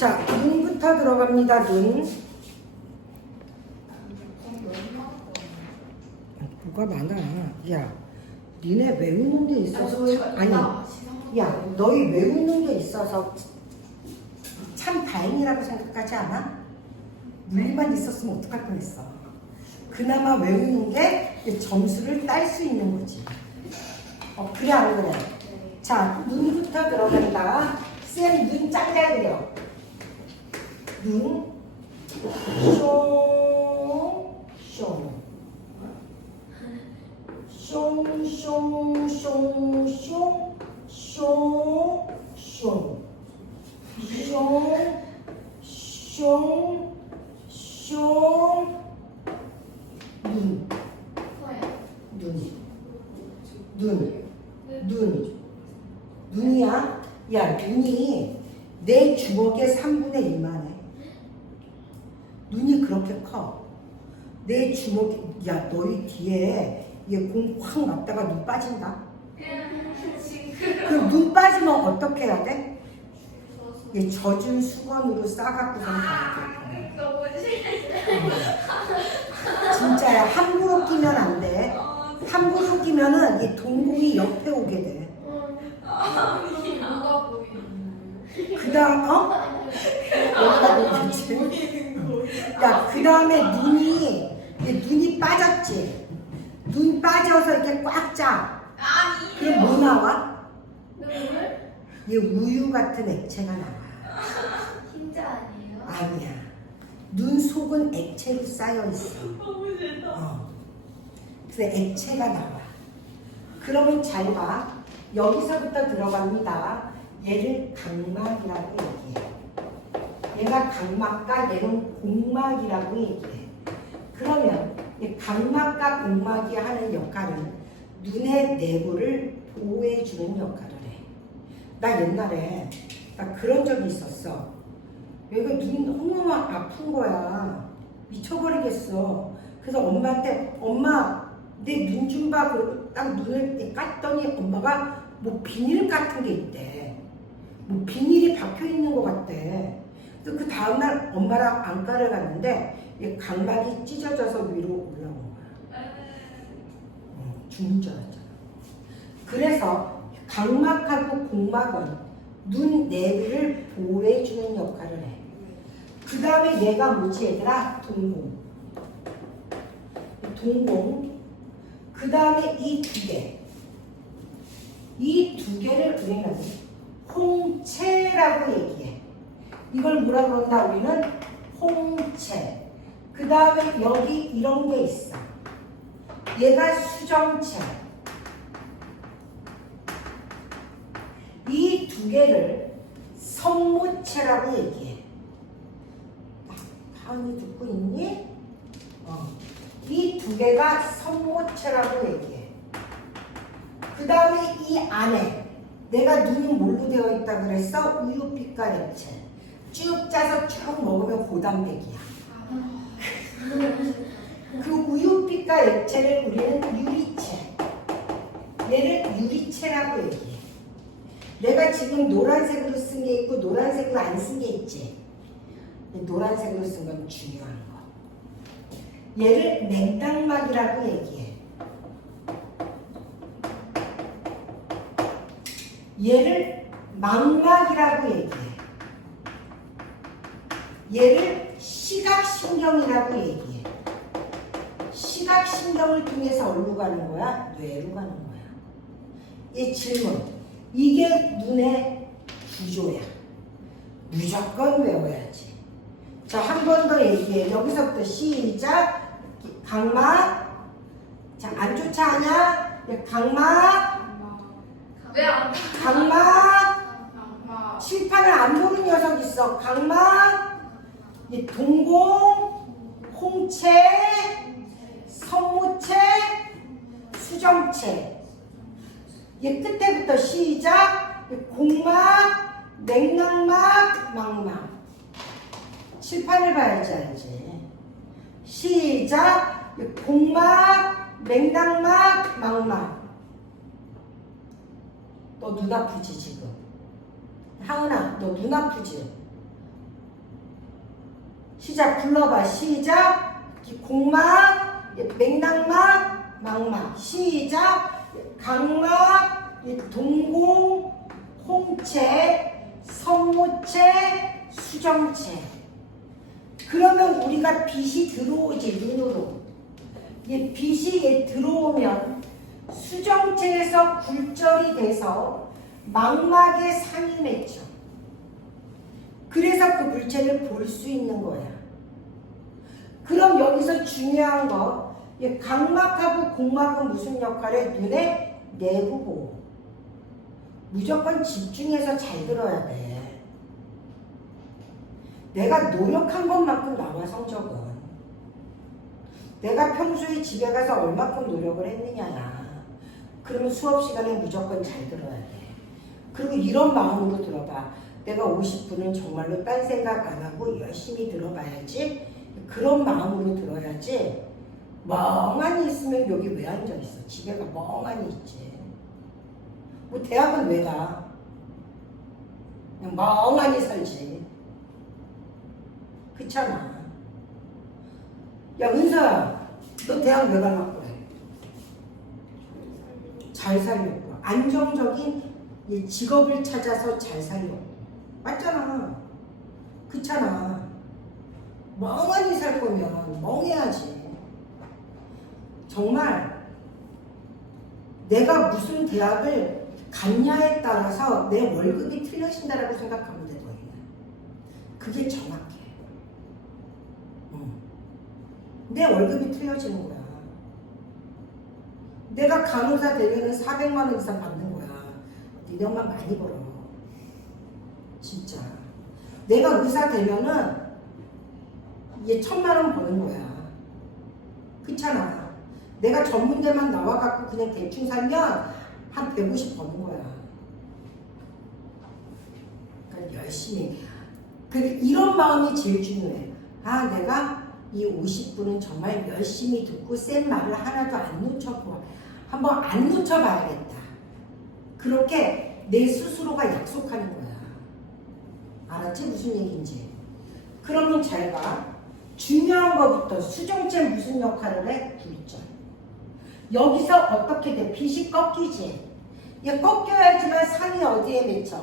자, 눈부터 들어갑니다. 눈. 뭐가 많아. 야, 니네 외우는 게 있어서 아니, 야, 너희 외우는 게 있어서 참 다행이라고 생각하지 않아? 물리만 있었으면 어떡할 뻔했어. 그나마 외우는 게 점수를 딸 수 있는 거지. 그래 안 그래? 자, 눈부터 들어간다. 쌤 눈 짱잘 그려. 눈, 숑, 숑, 숑, 숑, 숑, 숑, 숑, 숑, 숑, 눈, 눈이야? 야, 눈이 내 주먹의 3분의 1만 해. 눈이 그렇게 커. 내 주먹이, 야, 너희 뒤에 공 확 맞다가 눈 빠진다. 그럼 눈 빠지면 어떻게 해야 돼? 젖은 수건으로 싸갖고선 가야 돼. 진짜야, 함부로 끼면 안 돼. 함부로 끼면은 이 동공이 옆에 오게 돼. 그 다음, 야, 그 다음에 눈이 빠졌지? 눈 빠져서 이렇게 꽉 짜. 그럼 뭐 나와? 얘 우유 같은 액체가 나와. 흰자 아니에요? 아니야. 눈 속은 액체로 쌓여 있어. 그래서 액체가 나와. 그러면 잘 봐. 여기서부터 들어갑니다. 얘를 각막이라고 얘기해. 얘가 각막과 얘는 공막이라고 얘기해. 그러면 이 각막과 공막이 하는 역할은 눈의 내부를 보호해주는 역할을 해. 나 옛날에 나 그런 적이 있었어. 얘가 눈 너무 아픈 거야. 미쳐버리겠어. 그래서 엄마한테 엄마 내 눈 좀 봐. 그러고 딱 눈을 깠더니 엄마가 뭐 비닐 같은 게 있대. 뭐 비닐이 박혀 있는 것 같대. 그래서 그 다음날 엄마랑 안과를 갔는데 얘 각막이 찢어져서 위로 올라온 거야. 죽는 줄 알았잖아. 그래서 각막하고 공막은 눈 내부를 보호해주는 역할을 해. 그 다음에 얘가 뭐지 얘들아? 동공. 그 다음에 이 두 개. 이 두 개를 우리는 홍채라고 얘기해. 이걸 뭐라 그런다 우리는? 홍채. 그 다음에 여기 이런 게 있어. 얘가 수정체. 이 두 개를 성모체라고 얘기해. 다은이 듣고 있니? 이 두 개가 성모체라고 얘기해. 그 다음에 이 안에 내가 눈이 뭘로 되어 있다 그랬어? 우유빛깔 액체. 쭉 짜서 쭉 먹으면 고단백이야. 그 우유빛깔 액체를 우리는 유리체. 얘를 유리체라고 얘기해. 내가 지금 노란색으로 쓴 게 있고 노란색으로 안 쓴 게 있지. 노란색으로 쓴 건 중요한 거. 얘를 맥당막이라고 얘기해. 얘를 망막이라고 얘기해. 얘를 시각신경이라고 얘기해. 시각신경을 통해서 어디로 가는 거야? 뇌로 가는 거야. 이 질문. 이게 눈의 구조야. 무조건 외워야지. 자, 한 번 더 얘기해. 여기서부터 시작. 각막. 자, 안 쫓아하냐? 각막. 왜 안? 각막. 칠판을 안 보는 녀석 있어. 각막. 이 동공. 홍채. 성모채. 수정채. 얘 끝에부터 시작. 공막. 맥락막. 망막. 칠판을 봐야지 알지. 시작. 공막, 맥락막, 망막. 너 눈 아프지 지금? 하은아, 너 눈 아프지? 시작 불러봐. 시작. 공막, 맥락막, 망막. 시작. 각막, 동공, 홍채, 성모채, 수정채. 그러면 우리가 빛이 들어오지 눈으로. 빛이 들어오면 수정체에서 굴절이 돼서 망막에 상이 맺혀. 그래서 그 물체를 볼 수 있는 거야. 그럼 여기서 중요한 거, 각막하고 공막은 무슨 역할에? 눈의 내부 보호. 무조건 집중해서 잘 들어야 돼. 내가 노력한 것만큼 나와 성적은. 내가 평소에 집에 가서 얼마큼 노력을 했느냐야. 그러면 수업 시간에 무조건 잘 들어야 돼. 그리고 이런 마음으로 들어봐. 내가 50분은 정말로 딴 생각 안 하고 열심히 들어봐야지. 그런 마음으로 들어야지. 멍하니 있으면 여기 왜 앉아있어? 집에 가 멍하니 있지. 뭐 대학은 왜 가? 그냥 멍하니 살지. 그렇잖아. 야 은서야, 너 대학 왜 가려고 그래? 잘 살려고. 안정적인 직업을 찾아서 잘 살려고. 맞잖아. 그렇잖아. 멍하니 살 거면 멍해야지. 정말 내가 무슨 대학을 갔냐에 따라서 내 월급이 틀려진다라고 생각하면 돼. 너희는. 그게 정확해. 내 월급이 틀려지는 거야. 내가 간호사 되면은 400만 원 이상 받는 거야. 니네 엄마 많이 벌어. 진짜. 내가 의사 되면은 이게 1000만 원 버는 거야. 그렇잖아. 내가 전문대만 나와갖고 그냥 대충 살면 한 150 버는 거야. 그러니까 열심히. 이런 마음이 제일 중요해. 아, 내가 이 50분은 정말 열심히 듣고 센 말을 하나도 안 놓쳐봐. 한번 안 놓쳐봐야겠다. 그렇게 내 스스로가 약속하는 거야. 알았지? 무슨 얘기인지. 그러면 잘 봐. 중요한 거부터. 수정체 무슨 역할을 해? 굴절. 여기서 어떻게 돼? 빛이 꺾이지. 얘 꺾여야지만 상이 어디에 맺혀?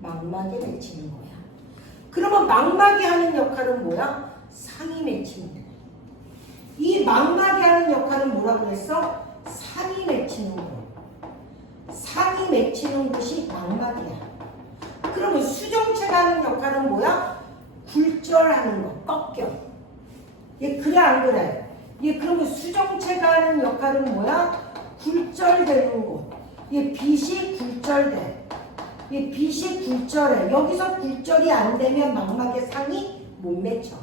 망막에 맺히는 거야. 그러면 망막이 하는 역할은 뭐야? 상이 맺히는 거야. 이 망막이 하는 역할은 뭐라 그랬어? 상이 맺히는 거. 상이 맺히는 곳이 망막이야. 그러면 수정체가 하는 역할은 뭐야? 굴절하는 거, 꺾여. 얘 그래 안 그래? 얘 그러면 수정체가 하는 역할은 뭐야? 굴절되는 곳. 얘 빛이 굴절돼. 얘 빛이 굴절해. 여기서 굴절이 안 되면 망막에 상이 못 맺혀.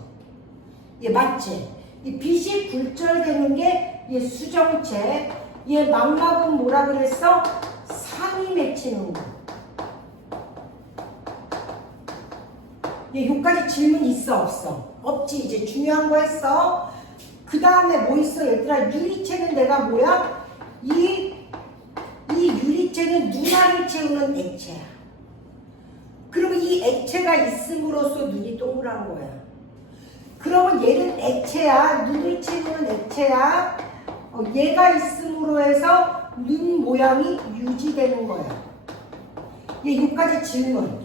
얘 맞지? 이 빛이 굴절되는 게 얘 수정체. 얘 망막은 뭐라 그랬어? 상이 맺히는 거. 얘 여기까지 질문 있어 없어? 없지. 이제 중요한 거 했어. 그 다음에 뭐 있어 얘들아? 유리체는 내가 뭐야? 이 유리체는 눈알을 채우는 액체야. 그러면 이 액체가 있음으로써 눈이 동그란 거야. 그러면 얘는 액체야. 눈을 채우는 액체야. 얘가 있음으로 해서 눈 모양이 유지되는 거야. 얘 여기까지 질문.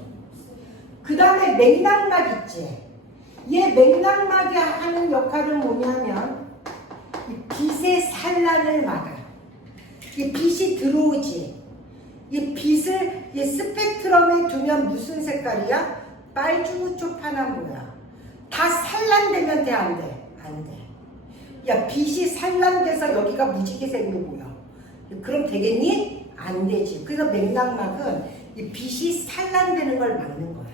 그 다음에 맥락막 있지. 얘 맥락막이 하는 역할은 뭐냐면 빛의 산란을 막아. 이 빛이 들어오지. 이 빛을 이 스펙트럼에 두면 무슨 색깔이야? 빨주노초파나 뭐야. 다 산란되면 돼, 안 돼? 안 돼. 야, 빛이 산란돼서 여기가 무지개색으로 보여. 그럼 되겠니? 안 되지. 그래서 맥락막은 이 빛이 산란되는 걸 막는 거야.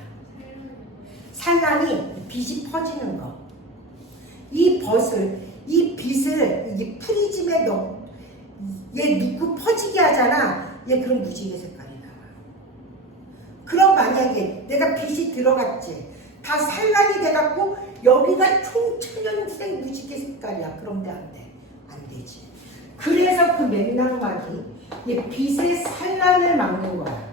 산란이 빛이 퍼지는 거. 이 빛을 이 프리즘에 얘 넣고 퍼지게 하잖아. 얘 그럼 무지개 색깔이 나와. 그럼 만약에 내가 빛이 들어갔지. 다 산란이 돼갖고 여기가 총천연색 무지개 색깔이야. 그럼 돼, 안 돼? 안 되지. 그래서 그 맥락막이 얘 빛의 산란을 막는 거야.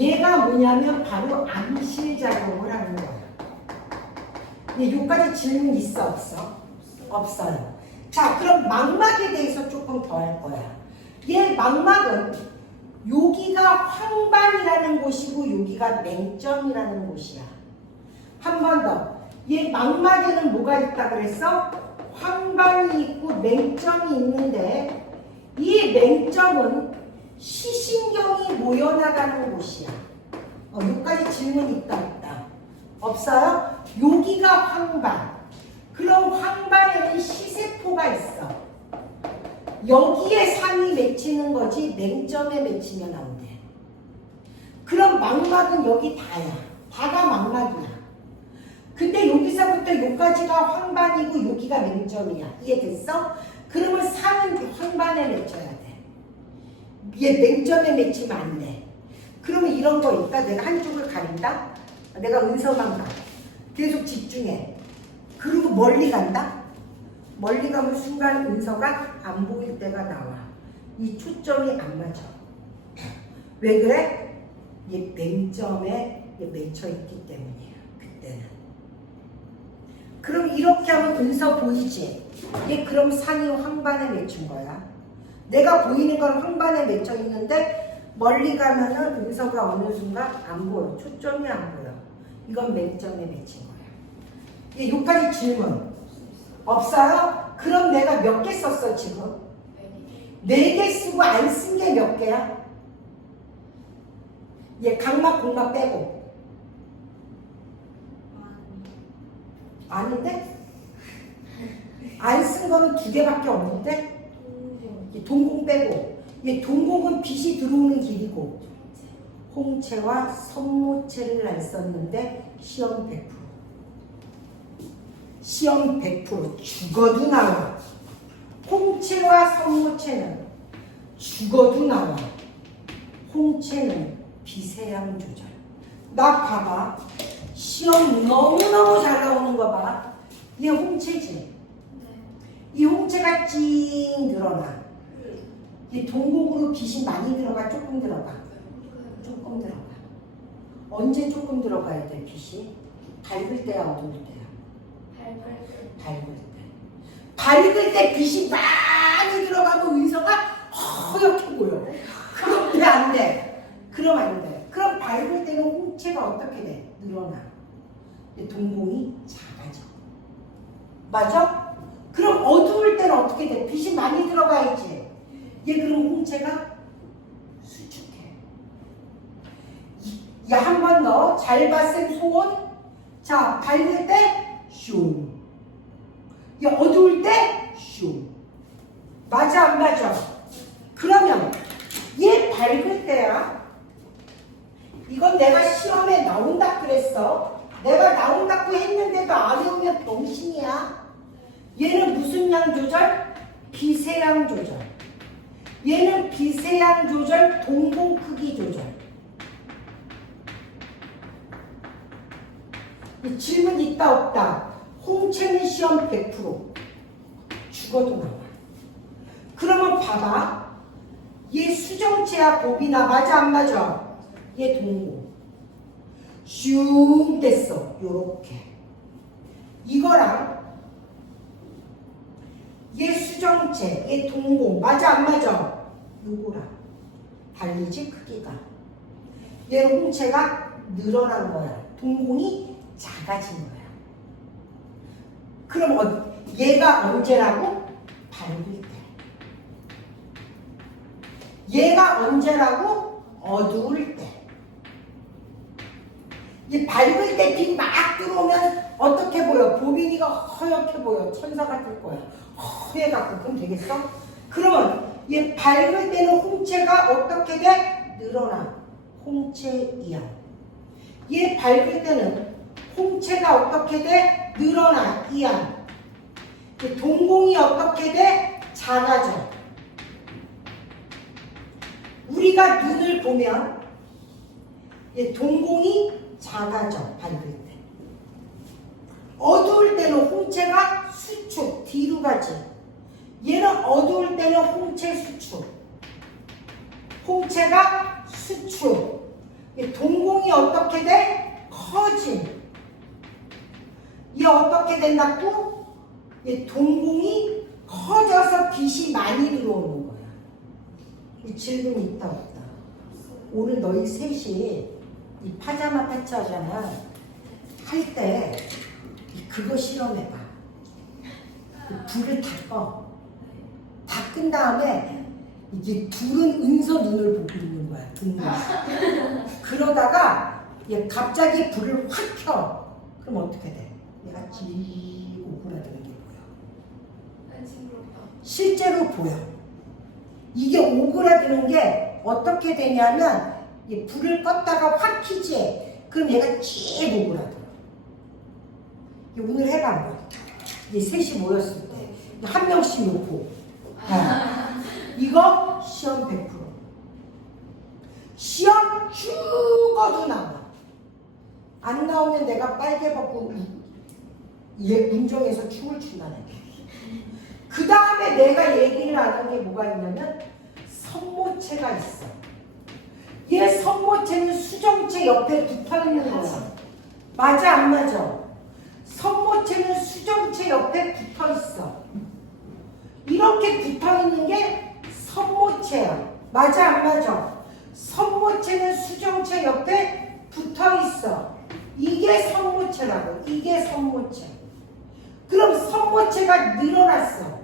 얘가 뭐냐면 바로 암실작용을 하는 거야. 여기까지 질문 있어 없어? 없어요. 자, 그럼 망막에 대해서 조금 더 할 거야. 얘 망막은 여기가 황반이라는 곳이고 여기가 맹점이라는 곳이야. 한 번 더. 얘 망막에는 뭐가 있다 그랬어? 황반이 있고 맹점이 있는데 이 맹점은 시신경이 모여나가는 곳이야. 여기까지 질문 있다 없다? 없어요? 여기가 황반. 그럼 황반에는 시세포가 있어. 여기에 상이 맺히는 거지 맹점에 맺히면 안 돼. 그럼 망막은 여기 다야. 다가 망막이야. 근데 여기서부터 여기까지가 황반이고 여기가 맹점이야. 이해됐어? 그러면 상은 황반에 맺혀야 돼. 얘 맹점에 맺히면 안 돼. 그러면 이런 거 있다. 내가 한쪽을 가린다. 내가 은서만 가. 계속 집중해. 그리고 멀리 간다. 멀리 가면 순간 은서가 안 보일 때가 나와. 이 초점이 안 맞아. 왜 그래? 얘 맹점에 맺혀 있기 때문이야. 그때는. 그럼 이렇게 하면 은서 보이지? 얘 그럼 상이 황반에 맺힌 거야. 내가 보이는 건 황반에 맺혀 있는데 멀리 가면은 은서가 어느 순간 안 보여. 초점이 안 보여. 이건 맹점에 맺힌 거야. 여기까지 질문 없어요? 그럼 내가 몇 개 썼어 지금? 4개 쓰고 안 쓴 게 몇 개야? 얘 각막 공막 빼고. 아닌데? 안 쓴 거는 2개밖에 없는데? 동공 빼고. 얘 동공은 빛이 들어오는 길이고 홍채와 선모채를 안 썼는데 시험 100%. 시험 100% 죽어도 나와. 홍채와 선모채는 죽어도 나와. 홍채는 비세양 조절. 나 봐봐. 시험 너무너무 잘 나오는 거 봐. 얘 홍채지? 이 홍채가 찡 늘어나. 이 동공으로 빛이 많이 들어가? 조금 들어가? 조금 들어가. 언제 조금 들어가야 돼 빛이? 밝을 때야 어두울 때야? 밝을 때. 밝을 때 빛이 많이 들어가면 의서가 허옇게 보여. 그럼 왜 안 돼? 그럼 안 돼. 그럼 밝을 때는 홍채가 어떻게 돼? 늘어나. 동공이 작아져. 맞아? 그럼 어두울 때는 어떻게 돼? 빛이 많이 들어가야지. 얘 그럼 홍채가 수축해. 야, 한 번 더. 잘 봤음 소원. 자, 밝을 때 슝. 야, 어두울 때 슝. 맞아 안 맞아? 그러면 얘 밝을 때야. 이건 내가 시험에 나온다 그랬어. 내가 나온다고 했는데도 안 외우면 병신이야. 얘는 무슨 양 조절? 비세양 조절. 얘는 비세양 조절, 동공 크기 조절. 질문 있다 없다? 홍채는 시험 100% 죽어도 나와. 그러면 봐봐. 얘 수정체야 곱이나 맞아 안 맞아? 얘 동공 슝 됐어. 요렇게. 이거랑 얘 수정체, 얘 동공 맞아 안 맞아? 요거랑 달리지 크기가. 얘는 홍채가 늘어난 거야. 동공이 작아진 거야. 그럼 얘가 언제라고? 밝을 때. 얘가 언제라고? 어두울 때. 이 밝을 때 빛 막 들어오면 어떻게 보여? 보빈이가 허옇게 보여. 천사 같을 거야. 허해갖고. 그럼 되겠어? 그러면 얘 밝을 때는 홍채가 어떻게 돼? 늘어나. 홍채 이하. 얘 밝을 때는 홍채가 어떻게 돼? 늘어나. 이하. 동공이 어떻게 돼? 작아져. 우리가 눈을 보면 얘 동공이 작아져. 밝을 때. 어두울 때는 홍채가 수축. 뒤로 가지. 얘는 어두울 때는 홍채 수축. 홍채가 수축. 이 동공이 어떻게 돼? 커짐. 이 어떻게 된다고? 이 동공이 커져서 빛이 많이 들어오는 거야. 이 질문 있다 없다? 오늘 너희 셋이 이 파자마 패치 하잖아. 할 때 그거 실험해봐. 불을 다 꺼. 다 끈 다음에 이게 둘은 은서 눈을 보고 있는 거야. 등등. 그러다가 얘 갑자기 불을 확 켜. 그럼 어떻게 돼? 얘가 지 오그라드는 게 보여. 징그럽다. 실제로 보여. 이게 오그라드는 게 어떻게 되냐면 얘 불을 껐다가 확 켜지. 그럼 얘가 쭉 오그라들어. 오늘 해봐 한번. 이제 셋이 모였을 때 한 명씩 놓고 이거 시험 100%. 시험 죽어도 나와. 안 나오면 내가 빨개 벗고 얘 문정에서 춤을 춘다는 게. 그 다음에 내가 얘기를 하는 게 뭐가 있냐면 선모체가 있어. 얘 선모체는 수정체 옆에 붙어있는 거야. 맞아 안 맞아? 선모체는 수정체 옆에 붙어있어. 이렇게 붙어있는 게 선모체야. 맞아 안 맞아? 선모체는 수정체 옆에 붙어있어. 이게 선모체라고. 이게 선모체. 그럼 선모체가 늘어났어.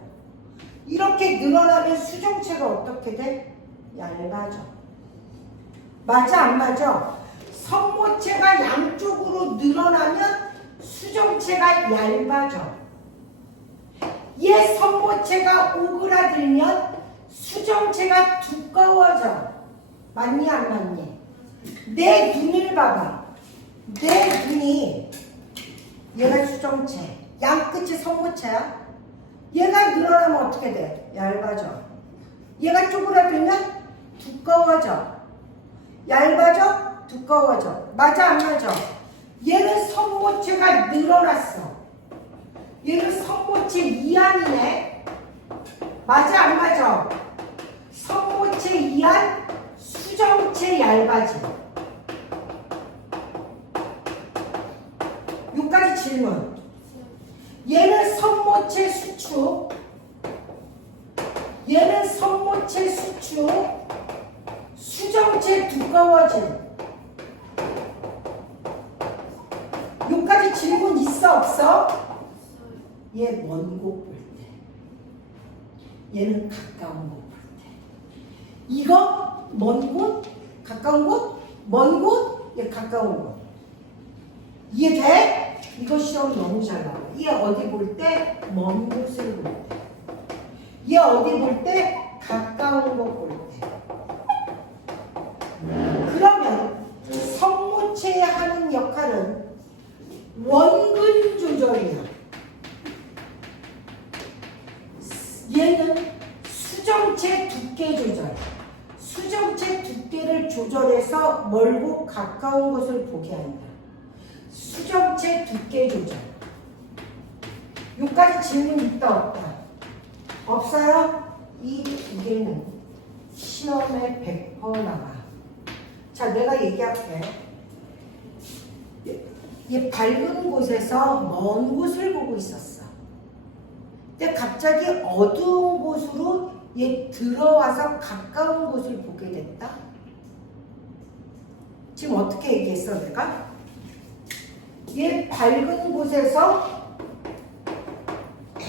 이렇게 늘어나면 수정체가 어떻게 돼? 얇아져. 맞아 안 맞아? 선모체가 양쪽으로 늘어나면 수정체가 얇아져. 얘 선모체가 오그라들면 수정체가 두꺼워져. 맞니 안 맞니? 내 눈을 봐봐. 내 눈이 얘가 수정체, 양끝이 선모체야. 얘가 늘어나면 어떻게 돼? 얇아져. 얘가 쪼그라들면 두꺼워져. 얇아져? 두꺼워져. 맞아 안 맞아? 얘는 선모체가 늘어났어. 얘는 선모체 이안이네. 맞아 안 맞아? 선모체 이안, 수정체 얇아짐. 여기까지 질문. 얘는 선모체 수축. 얘는 선모체 수축. 수정체 두꺼워짐. 여기까지 질문 있어 없어? 얘 먼 곳 볼 때. 얘는 가까운 곳 볼 때. 이거 먼 곳, 가까운 곳, 먼 곳, 얘 가까운 곳. 이해돼? 이거 시험 너무 잘 나와. 얘 어디 볼 때? 먼 곳을 볼 때. 얘 어디 볼 때? 가까운 곳 볼 때. 그러면 선모체에 하는 역할은 원근 조절이야. 얘는 수정체 두께 조절. 수정체 두께를 조절해서 멀고 가까운 것을 보게 한다. 수정체 두께 조절. 여기까지 질문 있다 없다? 없어요? 이 두 개는 시험에 100% 나와. 자, 내가 얘기할게. 얘 밝은 곳에서 먼 곳을 보고 있었어. 근데 갑자기 어두운 곳으로 얘 들어와서 가까운 곳을 보게 됐다. 지금 어떻게 얘기했어 내가? 얘 밝은 곳에서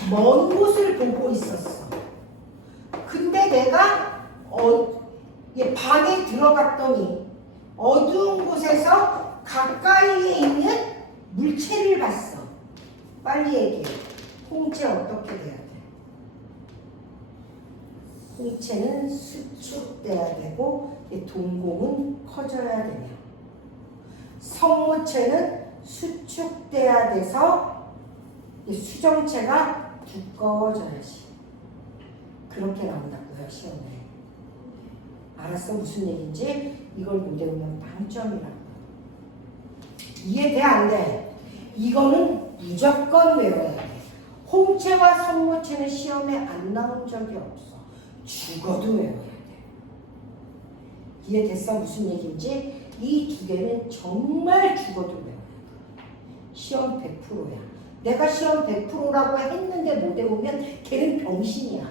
먼 곳을 보고 있었어. 근데 내가 얘 방에 들어갔더니 어두운 곳에서 가까이에 있는 물체를 봤어. 빨리 얘기해. 홍채 어떻게 돼야 돼? 홍채는 수축돼야 되고 동공은 커져야 되냐. 성모체는 수축돼야 돼서 수정체가 두꺼워져야지. 그렇게 나온다고요 시험에. 알았어 무슨 얘기인지? 이걸 못 외우면 빵점이라고. 이해돼 안 돼? 이거는 무조건 외워야 돼. 홍채와 성모체는 시험에 안 나온 적이 없어. 죽어도 외워야 돼. 이해됐어 무슨 얘기인지? 이 두 개는 정말 죽어도 외워야 돼. 시험 100%야. 내가 시험 100%라고 했는데 못 외우면 걔는 병신이야.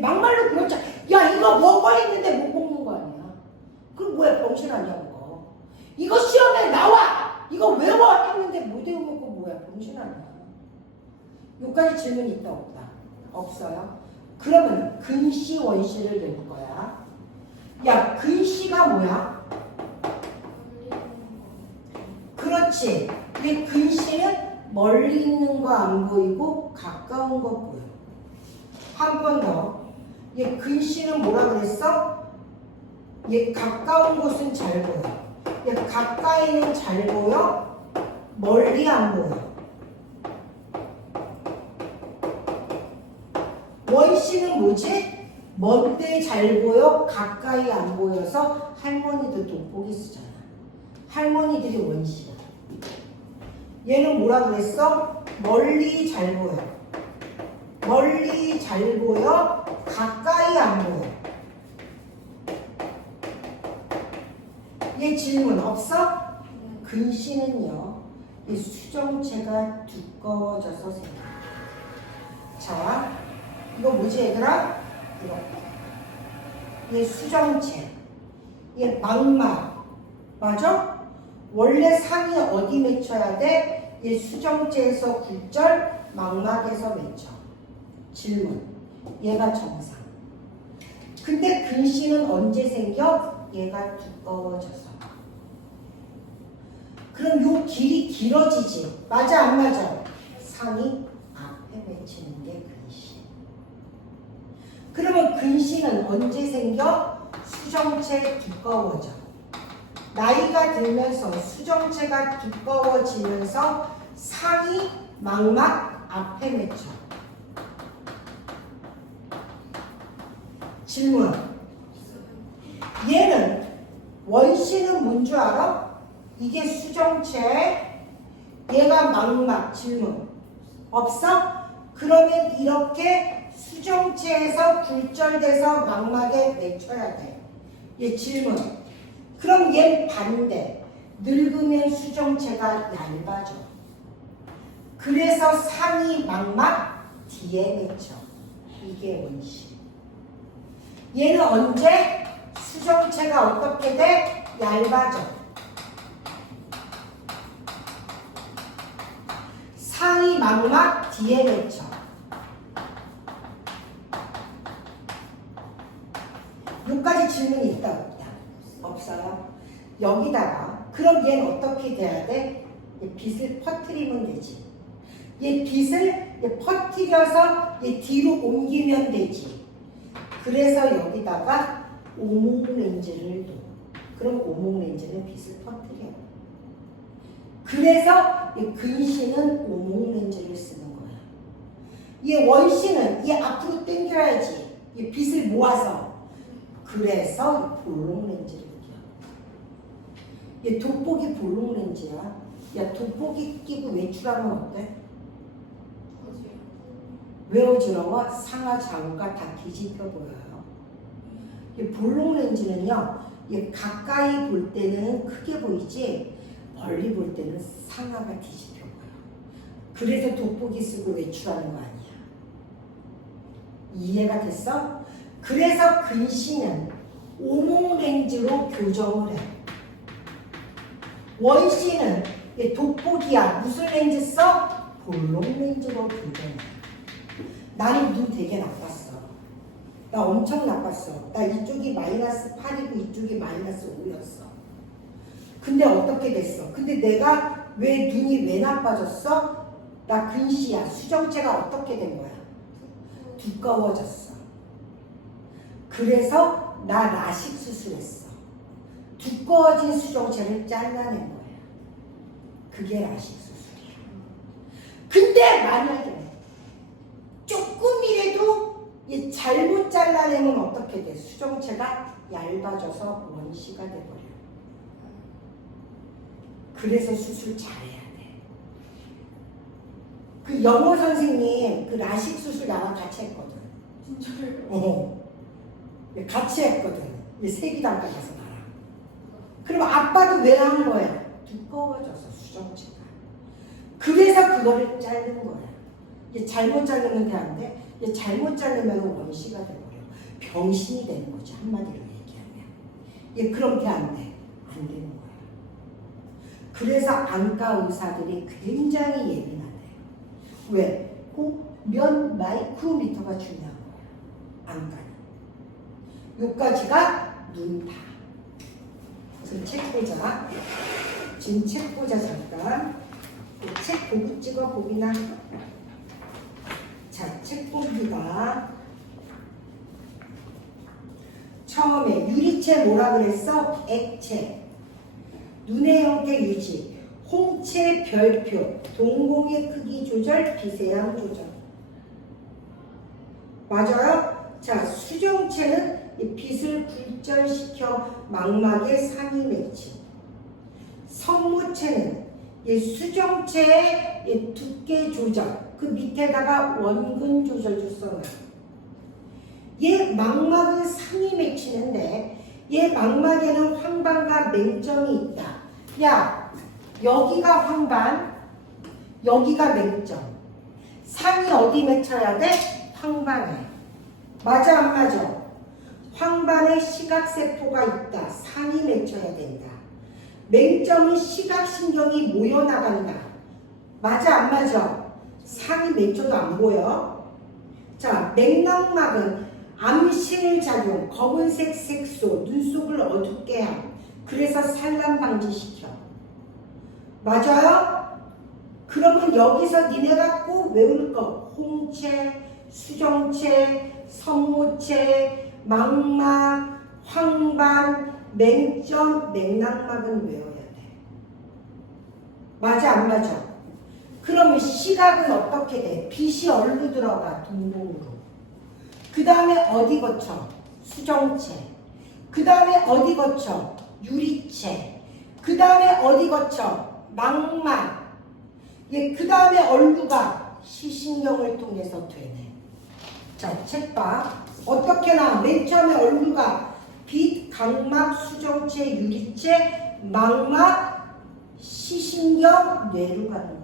막말로 그렇죠. 야 이거 먹어 했는데 못 먹는 거 아니야. 그럼 뭐야 병신 아니야 그거. 이거 시험에 나와. 이거 외워 했는데 못 외우면 그거 뭐야 병신 아니야. 여기까지 질문 있다 없다? 없어요. 그러면 근시 원시를 외울 거야. 야 근시가 뭐야? 그렇지. 근데 근시는 멀리 있는 거 안 보이고 가까운 거 보여. 한 번 더. 얘 근시는 뭐라 그랬어? 얘 가까운 곳은 잘 보여. 얘 가까이는 잘 보여. 멀리 안 보여. 원시는 뭐지? 먼데 잘 보여. 가까이 안 보여서 할머니도 돋보기 쓰잖아. 할머니들이 원시야. 얘는 뭐라 그랬어? 멀리 잘 보여. 멀리 잘 보여. 가까이 안 보여. 얘 질문 없어? 근시는요. 이 수정체가 두꺼워져서 생겨. 자, 이거 뭐지 얘들아? 이거. 얘 수정체. 얘 망막. 맞아? 원래 상이 어디 맺혀야 돼? 얘 수정체에서 굴절, 망막에서 맺혀. 질문. 얘가 정상. 근데 근시는 언제 생겨? 얘가 두꺼워져서. 그럼 요 길이 길어지지. 맞아 안 맞아? 상이 앞에 맺히는 게 근시. 그러면 근시는 언제 생겨? 수정체 두꺼워져. 나이가 들면서 수정체가 두꺼워지면서 상이 망막 앞에 맺혀. 질문. 얘는 원시는 뭔 줄 알아? 이게 수정체, 얘가 망막. 질문. 없어? 그러면 이렇게 수정체에서 굴절돼서 망막에 맺혀야 돼. 얘 질문. 그럼 얘 반대. 늙으면 수정체가 얇아져. 그래서 상이 망막 뒤에 맺혀. 이게 원시. 얘는 언제? 수정체가 어떻게 돼? 얇아져. 상이 망막 뒤에 맺혀. 여기까지 질문이 있다 없다? 없어요. 여기다가 그럼 얘는 어떻게 돼야 돼? 얘 빛을 퍼뜨리면 되지. 얘 빛을 퍼뜨려서 얘 뒤로 옮기면 되지. 그래서 여기다가 오목 렌즈를 둬. 그럼 오목 렌즈는 빛을 퍼뜨려. 그래서 얘 근시는 오목 렌즈를 쓰는 거야. 얘 원시는 얘 앞으로 당겨야지. 얘 빛을 모아서. 그래서 볼록 렌즈를 껴. 얘 돋보기 볼록 렌즈야. 야 돋보기 끼고 외출하면 어때? 왜 어지러워? 상하 좌우가 다 뒤집혀 보여요. 이 볼록 렌즈는요, 얘 가까이 볼 때는 크게 보이지, 멀리 볼 때는 상하가 뒤집혀 보여. 그래서 돋보기 쓰고 외출하는 거 아니야. 이해가 됐어? 그래서 근시는 오목 렌즈로 교정을 해. 원시는 얘 돋보기야. 무슨 렌즈 써? 볼록 렌즈로 교정해. 나는 눈 되게 나빴어. 나 엄청 나빴어. 나 이쪽이 마이너스 8이고 이쪽이 마이너스 5였어. 근데 어떻게 됐어? 근데 내가 왜 눈이 왜 나빠졌어? 나 근시야. 수정체가 어떻게 된 거야? 두꺼워졌어. 그래서 나 라식 수술했어. 두꺼워진 수정체를 잘라낸 거야. 그게 라식 수술이야. 근데 만약에 조금이라도 잘못 잘라내면 어떻게 돼? 수정체가 얇아져서 원시가 돼버려. 그래서 수술 잘해야 돼. 그 영어 선생님 그 라식 수술 나랑 같이 했거든. 진짜요? 같이 했거든. 세기당 가서 나랑 그럼 아빠도 왜 하는 거야? 두꺼워져서 수정체가. 그래서 그거를 자르는 거야. 이게 잘못 자르면 돼, 안 돼? 이게 잘못 자르면 원시가 돼버려. 병신이 되는 거지, 한마디로 얘기하면. 이게 그럼 돼, 안 돼? 안 되는 거야. 그래서 안과 의사들이 굉장히 예민하대요. 왜? 몇 마이크로미터가 중요한 거야. 안과는. 요까지가 눈파. 지금 책 보자. 지금 책 보자 잠깐. 책 보고 찍어 보기나. 자, 책 보기가 처음에 유리체 뭐라 그랬어? 액체. 눈의 형태 유지. 홍채 별표. 동공의 크기 조절. 비세양 조절. 맞아요? 자, 수정체는 이 빛을 굴절시켜 망막의 상위 매치. 성모체는 이 수정체의 이 두께 조절. 그 밑에다가 원근 조절도 써놔. 얘 망막은 상위 맺히는데 얘 망막에는 황반과 맹점이 있다. 야, 여기가 황반, 여기가 맹점. 상이 어디 맺혀야 돼? 황반에. 맞아 안 맞아? 황반에 시각세포가 있다. 상이 맺혀야 된다. 맹점은 시각신경이 모여나간다. 맞아 안 맞아? 상이 맺혀도 안 보여. 자, 맥락막은 암실작용, 검은색 색소, 눈속을 어둡게 함. 그래서 산란 방지시켜. 맞아요? 그러면 여기서 니네가 꼭 외울 거 홍채, 수정채, 성모채, 망막, 황반, 맹점, 맥락막은 외워야 돼. 맞아 안 맞아? 그러면 시각은 어떻게 돼? 빛이 어디로 들어가? 동공으로. 그 다음에 어디 거쳐? 수정체. 그 다음에 어디 거쳐? 유리체. 그 다음에 어디 거쳐? 망막. 예, 그 다음에 얼루가 시신경을 통해서 되네. 자, 책 봐. 어떻게 나와? 맨 처음에 얼루가 빛, 각막, 수정체, 유리체, 망막, 시신경, 뇌로 가는 거야.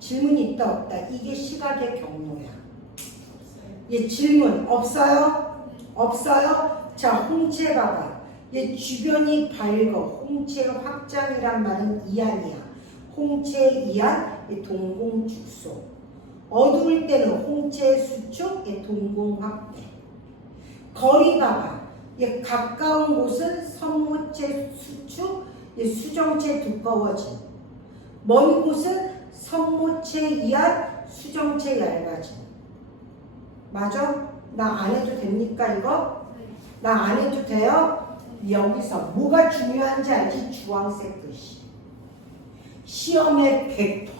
질문이 있다 없다? 이게 시각의 경로야. 예, 질문 없어요? 없어요? 자, 홍채 봐봐. 예, 주변이 밝어. 홍채 확장이란 말은 이안이야. 홍채 이안, 예, 동공 축소. 어두울 때는 홍채 수축, 예, 동공 확대. 거리 봐봐. 예, 가까운 곳은 성모채 수축, 예, 수정채 두꺼워짐. 먼 곳은 성모채 이안, 수정채 얇아짐. 맞아? 나 안 해도 됩니까 이거? 나 안 해도 돼요? 여기서 뭐가 중요한지 알지? 주황색 글씨. 시험에 100%.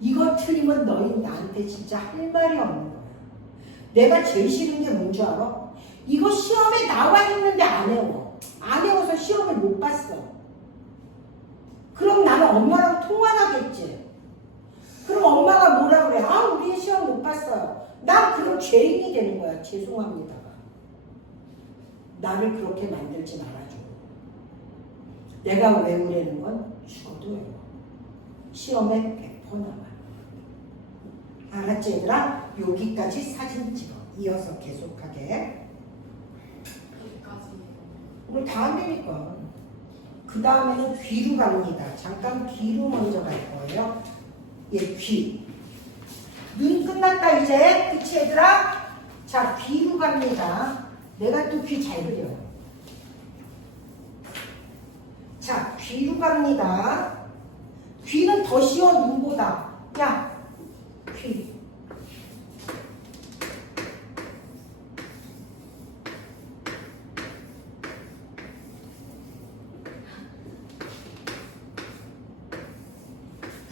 이거 틀리면 너희 나한테 진짜 할 말이 없는 거야. 내가 제일 싫은 게 뭔 줄 알아? 이거 시험에 나와 있는데 안 외워. 안 외워서 시험을 못 봤어. 그럼 나는 엄마랑 통화하겠지. 그럼 엄마가 뭐라 그래? 아, 우리 시험 못 봤어요. 나 그럼 죄인이 되는 거야. 죄송합니다가. 나를 그렇게 만들지 말아줘. 내가 외우려는 건 죽어도 외워. 시험에 100% 나와. 알았지 얘들아? 여기까지 사진 찍어. 이어서 계속하게. 오늘 다 안 되니까. 그 다음에는 귀로 갑니다. 잠깐 귀로 먼저 갈 거예요. 예, 귀. 눈 끝났다 이제. 그치 얘들아? 자, 귀로 갑니다. 내가 또 귀 잘 그려. 자, 귀로 갑니다. 귀는 더 쉬워 눈보다. 야, 귀.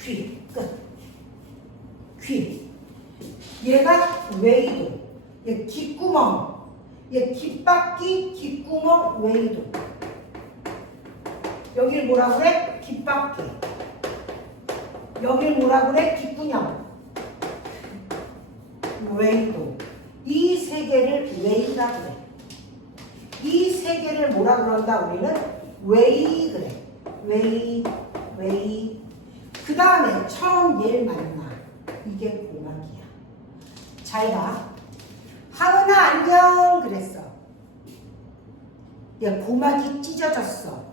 귀 끝. 귀. 얘가 웨이도. 얘 귓구멍. 얘 귓바퀴, 귓구멍, 웨이도. 여길 뭐라 그래? 귓바퀴. 여길 뭐라 그래? 귓구녕. 웨이도. 이 세 개를 웨이라 그래. 이 세 개를 뭐라 그런다? 우리는 웨이 그래. 웨이. 그 다음에 처음 얘를 만나. 이게 고막이야. 잘 봐. 하은아 안녕 그랬어. 야 고막이 찢어졌어.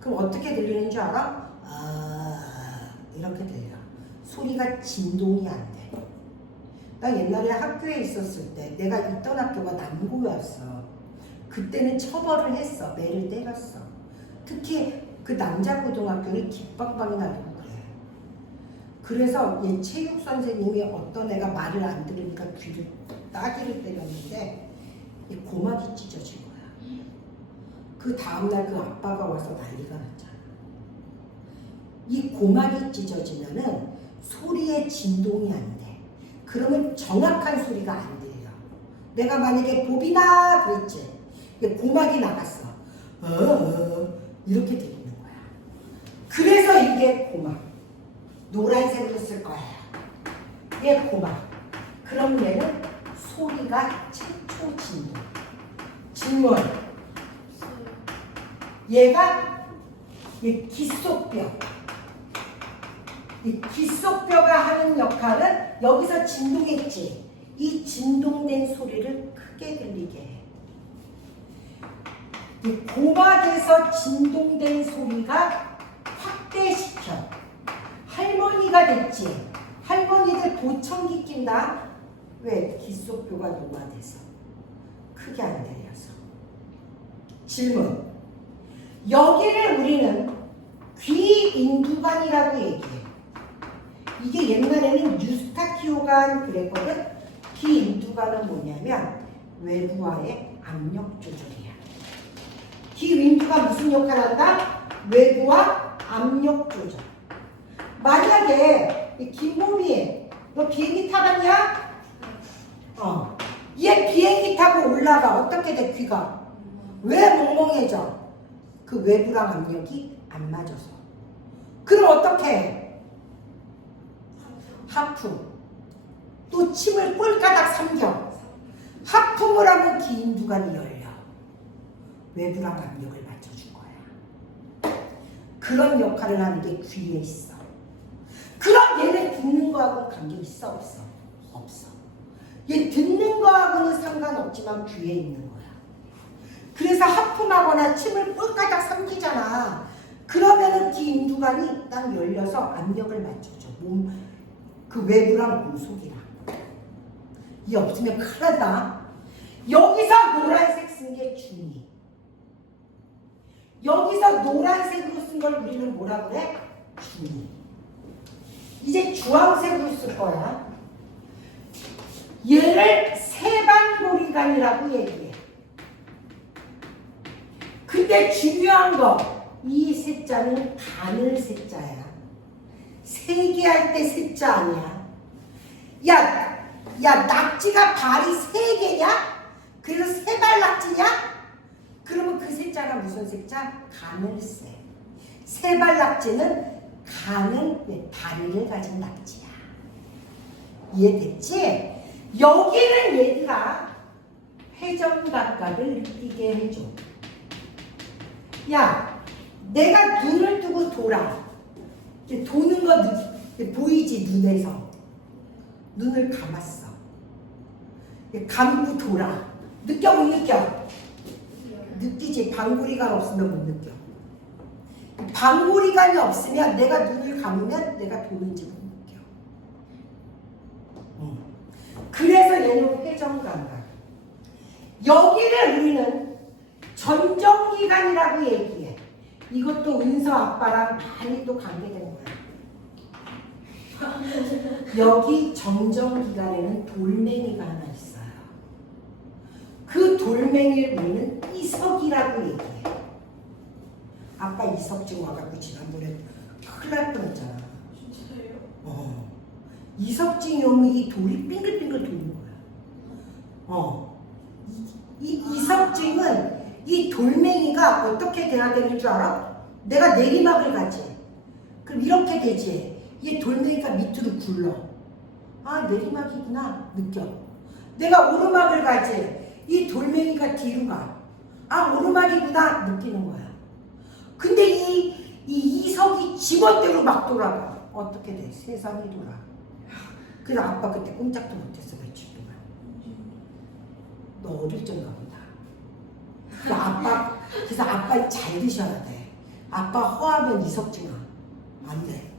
그럼 어떻게 들리는 줄 알아? 아 이렇게 들려. 소리가 진동이 안 돼. 나 옛날에 학교에 있었을 때 내가 있던 학교가 남고였어. 그때는 처벌을 했어. 매를 때렸어. 특히 그 남자 고등학교는 깃방방이 나고 그래. 그래서 얘 체육 선생님이 어떤 애가 말을 안 들으니까 귀를 따귀를 때렸는데 이 고막이 찢어진 거야. 그 다음날 그 아빠가 와서 난리가 났잖아. 이 고막이 찢어지면은 소리의 진동이 안 돼. 그러면 정확한 소리가 안 들려. 내가 만약에 보비나 그랬지. 고막이 나갔어. 이렇게 들리는 거야. 그래서 이게 고막. 노란색으로 쓸 거야. 얘 고막. 그럼 얘는 소리가 최초 진동. 질문. 얘가 이 기속뼈. 이 기속뼈가 하는 역할은 여기서 진동했지. 이 진동된 소리를 크게 들리게 해. 이 고막에서 진동된 소리가 확대시켜. 할머니가 됐지. 할머니들 보청기 낀다. 왜? 귓속뼈가 노화돼서 크게 안 들려서. 질문. 여기를 우리는 귀인두관이라고 얘기해. 이게 옛날에는 유스타키오가 그랬거든. 귀인두관은 뭐냐면 외부와의 압력 조절이야. 귀인두가 무슨 역할을 한다? 외부와 압력 조절. 만약에 김보미 너 비행기 타봤냐? 얘 비행기 타고 올라가. 어떻게 돼 귀가? 왜 멍멍해져? 그 외부랑 압력이 안 맞아서. 그럼 어떻게 해? 하품. 또 침을 꼴까닥 삼켜. 하품을 하면 기인두관이 열려. 외부랑 압력을 맞춰준 거야. 그런 역할을 하는 게 귀에 있어. 그럼 얘는 듣는 거하고는 관계 있어? 없어? 없어. 얘 듣는 거하고는 상관없지만 귀에 있는 거야. 그래서 하품하거나 침을 꼴까닥 삼키잖아. 그러면은 기인두관이 딱 열려서 압력을 맞춰줘. 그 외부랑 몸 속이랑. 이 없으면 큰일 난다. 여기서 노란색 쓴 게 중이. 여기서 노란색으로 쓴 걸 우리는 뭐라 그래? 중이. 이제 주황색으로 쓸 거야. 얘를 세반고리관이라고 얘기해. 근데 중요한 거, 이 세자는 바늘 세자야. 세개할 때 세자 아니야. 야, 낙지가 발이 3개냐? 그래서 세발 낙지냐? 그러면 그 세자가 무슨 세자? 가늘새. 세발 낙지는 가는 다리를 가진 낙지야. 이해됐지? 여기는 얘들아 회전각각을 느끼게 해줘. 야, 내가 눈을 뜨고 돌아. 도는 거 보이지? 눈에서. 눈을 감았어. 감고 돌아. 느껴 못 느껴? 느끼지. 방구리관 없으면 못 느껴. 방구리관이 없으면 내가 눈을 감으면 내가 도는지 못 느껴. 그래서 얘는 회전감각. 여기를 우리는 전정기관이라고 얘기해. 이것도 은서 아빠랑 많이 또 관계된 거야. 여기 정정기관에는 돌멩이가 하나 있어요. 그 돌멩이를 우리는 이석이라고 얘기해. 아빠 이석증 와갖고 지난번에 큰일 날 뻔했잖아. 진짜요? 이석증이 오면 이 돌이 빙글빙글 도는 거야. 이 이석증은 이 돌멩이가 어떻게 돼야 되는 줄 알아? 내가 내리막을 가지. 그럼 이렇게 되지. 이 돌멩이가 밑으로 굴러. 아, 내리막이구나. 느껴. 내가 오르막을 가지. 이 돌멩이가 뒤로 가. 아, 오르막이구나 느끼는 거야. 근데 이 이석이 지멋대로 막 돌아가. 어떻게 돼? 세상이 돌아. 그래서 아빠 그때 꼼짝도 못했어, 며칠 동안. 너 어릴 적인가 보다. 그래서 아빠 잘 드셔야 돼. 아빠 허하면 이석증아. 안 돼.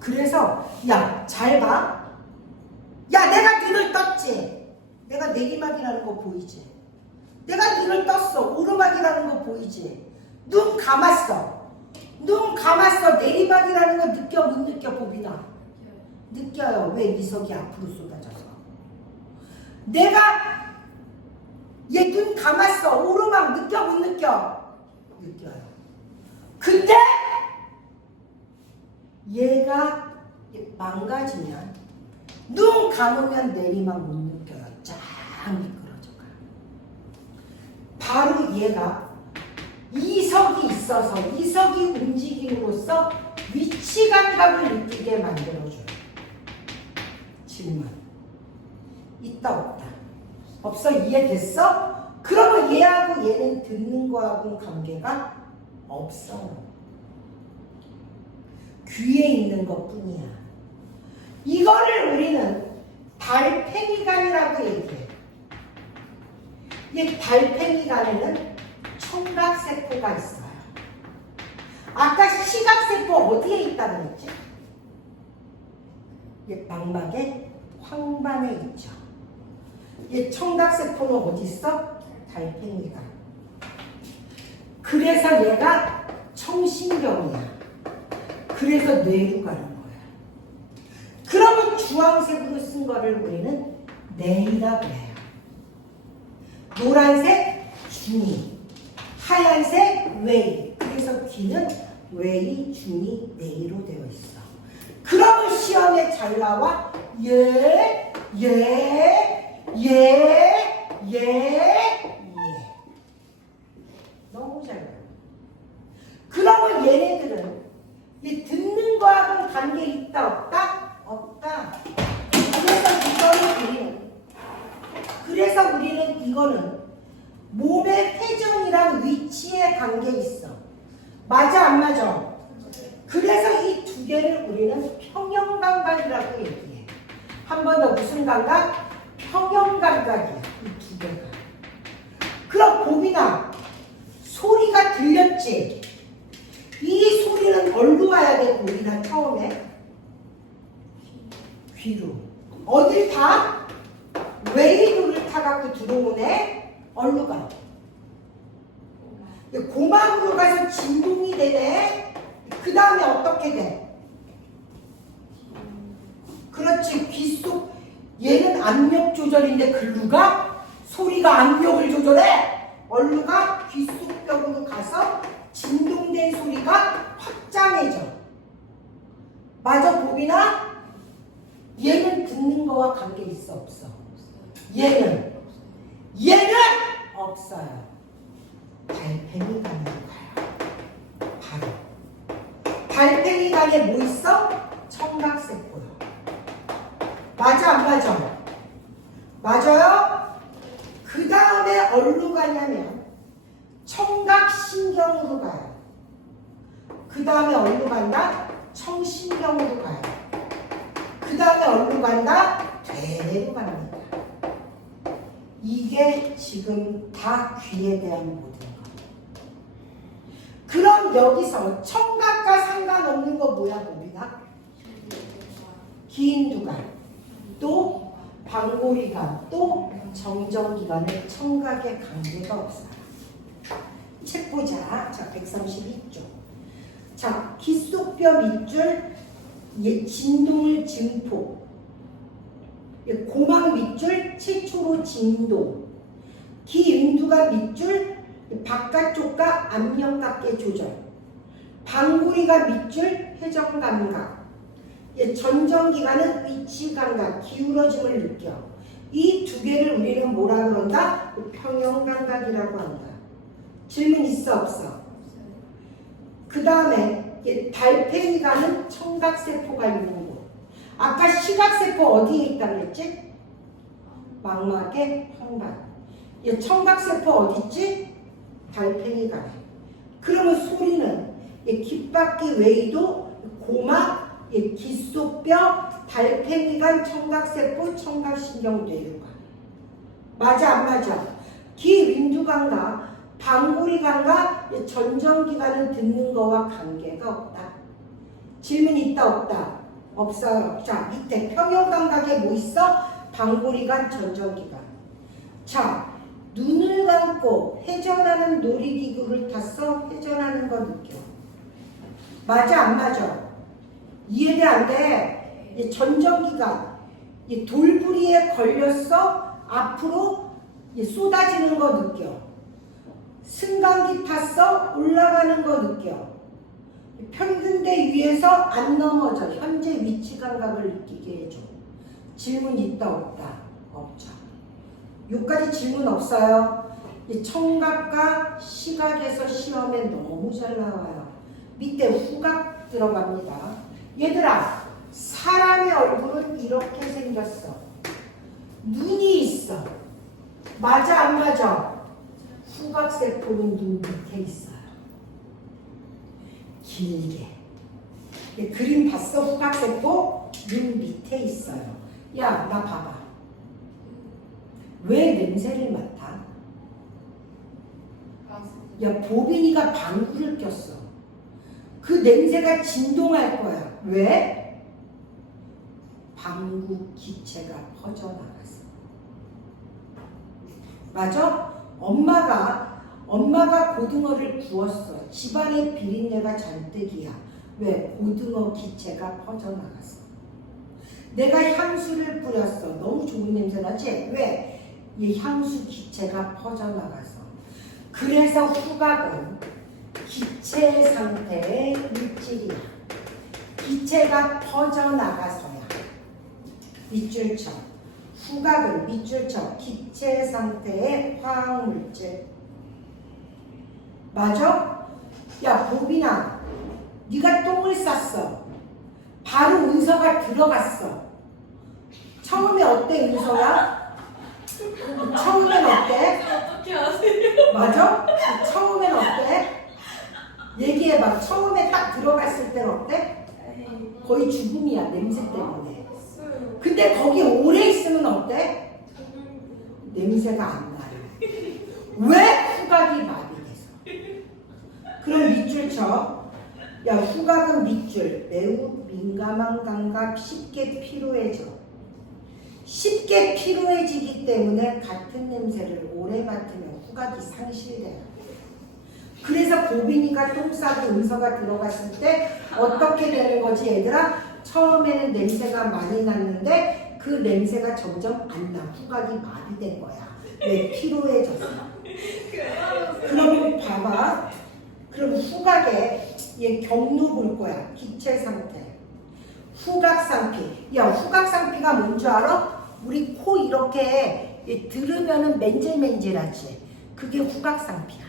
그래서 야, 잘 봐. 야, 내가 눈을 떴지. 내가 내리막이라는 거 보이지? 내가 눈을 떴어. 오르막이라는 거 보이지? 눈 감았어. 눈 감았어. 내리막이라는 거 느껴 못 느껴 보비나? 느껴요. 왜 이석이 앞으로 쏟아져서? 내가 얘 눈 감았어. 오르막 느껴 못 느껴? 느껴요. 근데 얘가 망가지면 눈 감으면 내리막 못 느껴요. 쫙 미끄러져가. 바로 얘가 이석이 있어서 이석이 움직임으로써 위치 감각을 느끼게 만들어줘요. 질문. 있다 없다? 없어? 이해됐어? 그러면 얘하고 얘는 듣는 거하고는 관계가 없어요. 귀에 있는 것 뿐이야. 이거를 우리는 달팽이관이라고 얘기해. 이 달팽이관에는 청각세포가 있어요. 아까 시각세포 어디에 있다고 그랬지? 망막의 황반에 있죠. 이 청각세포는 어디 있어? 달팽이관. 그래서 얘가 청신경이야. 그래서 뇌로 가는 거야. 그러면 주황색으로 쓴 거를 우리는 뇌이라고 해요. 노란색 중이, 하얀색 외이. 그래서 귀는 외이, 중이, 뇌이로 되어 있어. 그러면 시험에 잘 나와. 예. 너무 잘 나와. 그러면 얘네들은 이 듣는 거하고는 관계 있다 없다? 없다. 그래서 우리는 이거는 몸의 회전이랑 위치에 관계 있어. 맞아 안 맞아? 그래서 이 두 개를 우리는 평형감각이라고 얘기해. 한 번 더 무슨 감각? 평형감각이야. 이 두 개가. 그럼 보빈아, 소리가 들렸지? 이 소리는 어디로 와야 돼, 보빈아, 처음에? 귀로. 어딜 타? 외이로를 타갖고 들어오네? 어디로 가? 고막으로 가서 진동이 되네? 그 다음에 어떻게 돼? 그렇지, 귀 속, 얘는 압력 조절인데 글루가 소리가 압력을 조절해? 얼루가 귀 속 벽으로 가서 진동된 소리가 확장해져. 맞아, 보빈아? 얘는 듣는 거와 관계 있어, 없어? 얘는 없어요. 달팽이관으로 가요. 바로 달팽이관에 뭐 있어? 청각세포요. 맞아 안 맞아? 맞아요? 그 다음에 어디로 가냐면 청각신경으로 가요. 그 다음에 어디로 간다? 청신경으로 가요. 그 다음에 어디로 간다? 뇌로 갑니다. 이게 지금 다 귀에 대한 모든 거. 그럼 여기서 청각과 상관없는 거 뭐야, 보빈아? 기인두관, 또 방골이관, 또 정전기관은 청각에 관계가 없어요. 책 보자. 자, 132쪽. 자, 귀 속뼈 밑줄 진동을 증폭. 고막 밑줄 최초로 진동. 기인두관 밑줄 바깥쪽과 앞면각계 조절. 방구리가 밑줄 회전감각. 전정기관은 위치감각, 기울어짐을 느껴. 이 두 개를 우리는 뭐라 그런다? 평형감각이라고 한다. 질문 있어 없어? 그 다음에 달팽이관은 청각세포가 있는 곳. 아까 시각세포 어디에 있다고 그랬지? 망막의 황반. 이 청각세포 어딨지? 달팽이관에. 그러면 소리는 이 귓바퀴 외에도 고막, 이 귓속뼈, 달팽이관, 청각세포, 청각신경, 뇌류관. 맞아 안 맞아? 귀윈두관과 방구리관과 전정기관은 듣는 거와 관계가 없다. 질문 있다 없다? 없어요. 자 밑에 평형감각에 뭐 있어? 방구리관, 전정기관. 자 눈을 감고 회전하는 놀이기구를 탔어? 회전하는 거 느껴. 맞아 안 맞아? 이해돼 안 돼? 이 전정기관 이 돌부리에 걸렸어? 앞으로 쏟아지는 거 느껴. 승강기 탔어? 올라가는 거 느껴. 평균대 위에서 안 넘어져. 현재 위치 감각을 느끼게 해줘. 질문 있다 없다? 없죠. 여기까지 질문 없어요. 이 청각과 시각에서 시험에 너무 잘 나와요. 밑에 후각 들어갑니다. 얘들아, 사람의 얼굴은 이렇게 생겼어. 눈이 있어. 맞아 안 맞아? 후각세포는 눈 밑에 있어요. 길게. 그림 봤어? 후각세포? 눈 밑에 있어요. 야, 나 봐봐. 왜 냄새를 맡아? 야, 보빈이가 방구를 꼈어. 그 냄새가 진동할 거야. 왜? 방구 기체가 퍼져나갔어. 맞아? 엄마가 고등어를 구웠어. 집안에 비린내가 잔뜩이야. 왜? 고등어 기체가 퍼져나갔어. 내가 향수를 뿌렸어. 너무 좋은 냄새 나지? 왜? 이 향수 기체가 퍼져나가서. 그래서 후각은 기체 상태의 물질이야. 기체가 퍼져나가서야. 밑줄쳐. 후각은 밑줄쳐. 기체 상태의 화학물질. 맞아? 야 보빈아, 네가 똥을 쌌어. 바로 은서가 들어갔어. 처음에 어때 은서야? 처음엔 어때? 어떻게 아세요? 맞아? 처음엔 어때? 얘기해봐. 처음에 딱 들어갔을 땐 어때? 거의 죽음이야. 냄새 때문에. 근데 거기 오래 있으면 어때? 냄새가 안 나요. 왜? 후각이 마비돼서. 그럼 밑줄 쳐. 야, 후각은 밑줄. 매우 민감한 감각, 쉽게 피로해져. 쉽게 피로해지기 때문에 같은 냄새를 오래 맡으면 후각이 상실돼요. 그래서 보빈이가 똥 싸고 은서가 들어갔을 때 어떻게 되는 거지 얘들아? 처음에는 냄새가 많이 났는데 그 냄새가 점점 안 나. 후각이 마비된 거야. 왜? 피로해졌어. 그럼 봐봐. 그럼 후각에 얘 경루 볼 거야. 기체 상태. 후각상피. 야, 후각상피가 뭔지 알아? 우리 코 이렇게 들으면은 맨질맨질하지. 그게 후각상피야.